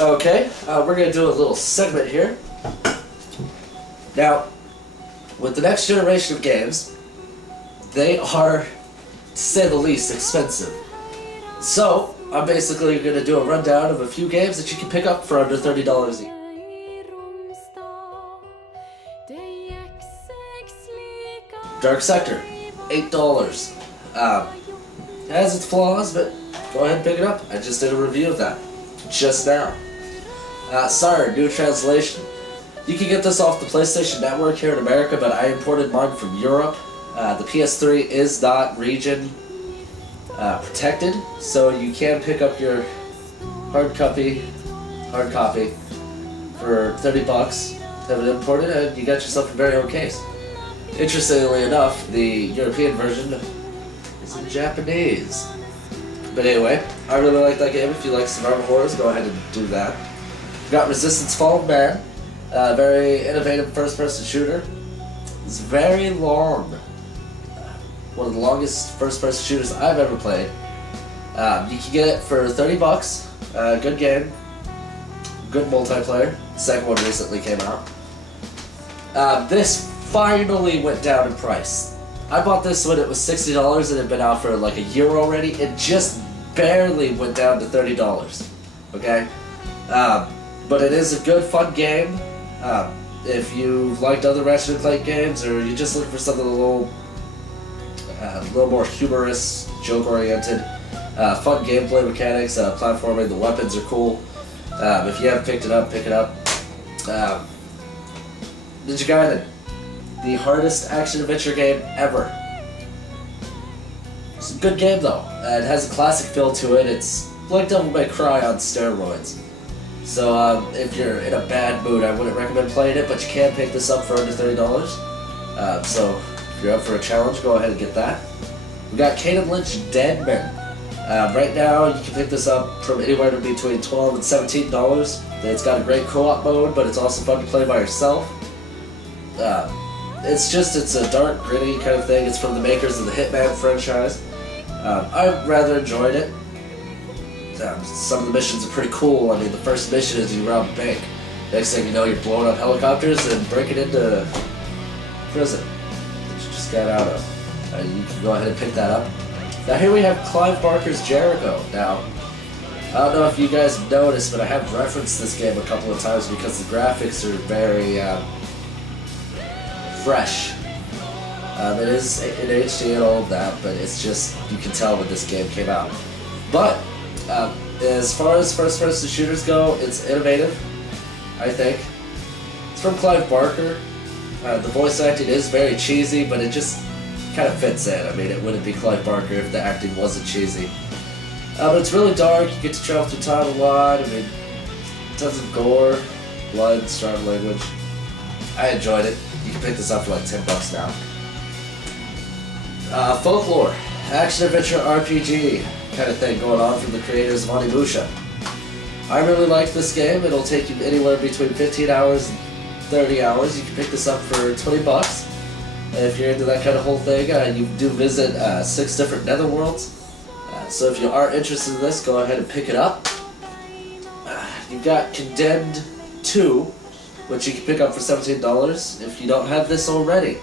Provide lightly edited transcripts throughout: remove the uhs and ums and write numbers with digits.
Okay, we're going to do a little segment here. Now, with the next generation of games, they are, to say the least, expensive. So, I'm basically going to do a rundown of a few games that you can pick up for under $30 each. Dark Sector, $8. It has its flaws, but go ahead and pick it up. I just did a review of that just now. Sorry, new translation. You can get this off the PlayStation Network here in America, but I imported mine from Europe. The PS3 is not region protected, so you can pick up your hard copy for $30, have it imported, and you got yourself a very own case. Interestingly enough, the European version is in Japanese. But anyway, I really like that game. If you like survival horrors, go ahead and do that. We've got Resistance Fallen Man, very innovative first-person shooter. It's very long. One of the longest first-person shooters I've ever played. You can get it for $30. Good game. Good multiplayer. The second one recently came out. This finally went down in price. I bought this when it was $60 and it had been out for like a year already. It just barely went down to $30. Okay? But it is a good, fun game. If you liked other Ratchet & Clank games, or you just look for something a little more humorous, joke-oriented, fun gameplay mechanics, platforming, the weapons are cool. If you haven't picked it up, pick it up. Ninja Gaiden, the hardest action-adventure game ever. It's a good game though. It has a classic feel to it. It's like Devil May Cry on steroids. So if you're in a bad mood, I wouldn't recommend playing it, but you can pick this up for under $30. So if you're up for a challenge, go ahead and get that. We got Kane and Lynch Dead Men. Right now, you can pick this up from anywhere between $12 and $17. It's got a great co-op mode, but it's also fun to play by yourself. It's a dark, gritty kind of thing. It's from the makers of the Hitman franchise. I rather enjoyed it. Some of the missions are pretty cool. I mean, the first mission is you rob a bank. Next thing you know, you're blowing up helicopters and breaking into prison that you just got out of. You can go ahead and pick that up. Now here we have Clive Barker's Jericho. Now, I don't know if you guys have noticed, but I have referenced this game a couple of times because the graphics are very fresh. It is in HD and all of that, but it's just, you can tell when this game came out. But, as far as first-person shooters go, it's innovative, I think. It's from Clive Barker. The voice acting is very cheesy, but it just kind of fits in. I mean, it wouldn't be Clive Barker if the acting wasn't cheesy. But it's really dark. You get to travel through time a lot. I mean, tons of gore, blood, strong language. I enjoyed it. You can pick this up for like $10 now. Folklore, action-adventure RPG kind of thing going on from the creators of Onimusha. I really like this game. It'll take you anywhere between 15 hours and 30 hours. You can pick this up for $20. If you're into that kind of whole thing, you do visit 6 different netherworlds. So if you are interested in this, go ahead and pick it up. You've got Condemned 2, which you can pick up for $17 if you don't have this already.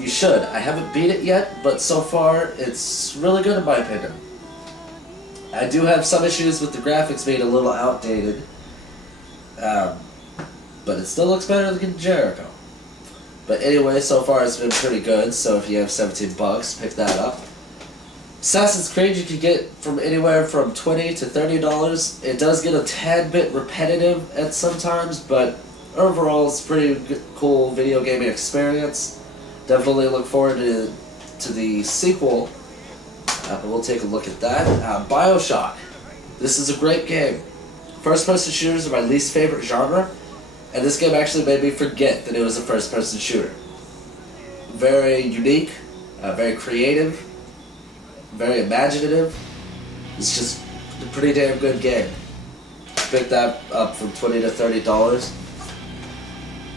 You should. I haven't beat it yet, but so far it's really good in my opinion. I do have some issues with the graphics being a little outdated, but it still looks better than Jericho. But anyway, so far it's been pretty good, so if you have $17, pick that up. Assassin's Creed you can get from anywhere from $20 to $30. It does get a tad bit repetitive at sometimes, but overall it's a pretty good, cool video gaming experience. Definitely look forward to the sequel, but we'll take a look at that. BioShock. This is a great game. First-person shooters are my least favorite genre, and this game actually made me forget that it was a first-person shooter. Very unique, very creative, very imaginative. It's just a pretty damn good game. Pick that up from $20 to $30.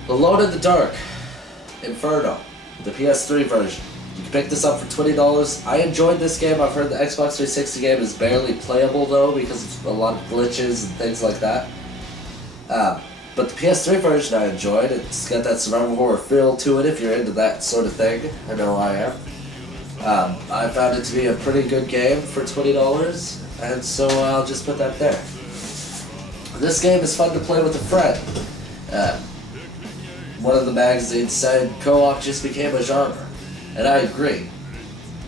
Alone in the Dark, Inferno, the PS3 version. You can pick this up for $20. I enjoyed this game. I've heard the Xbox 360 game is barely playable though because of a lot of glitches and things like that. But the PS3 version I enjoyed. It's got that survival horror feel to it if you're into that sort of thing. I know I am. I found it to be a pretty good game for $20, and so I'll just put that there. This game is fun to play with a friend. One of the magazines said co-op just became a genre, and I agree.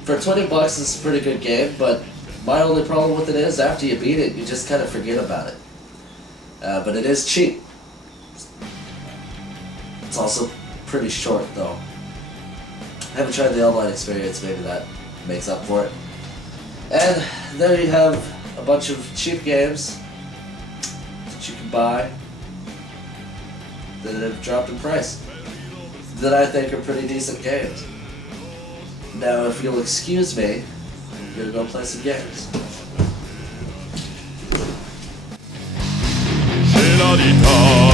For $20, it's a pretty good game, but my only problem with it is after you beat it, you just kind of forget about it. But it is cheap. It's also pretty short, though. I haven't tried the online experience, maybe that makes up for it. And there you have a bunch of cheap games that you can buy that have dropped in price that I think are pretty decent games. Now, if you'll excuse me, I'm gonna go play some games. C'est la guitare.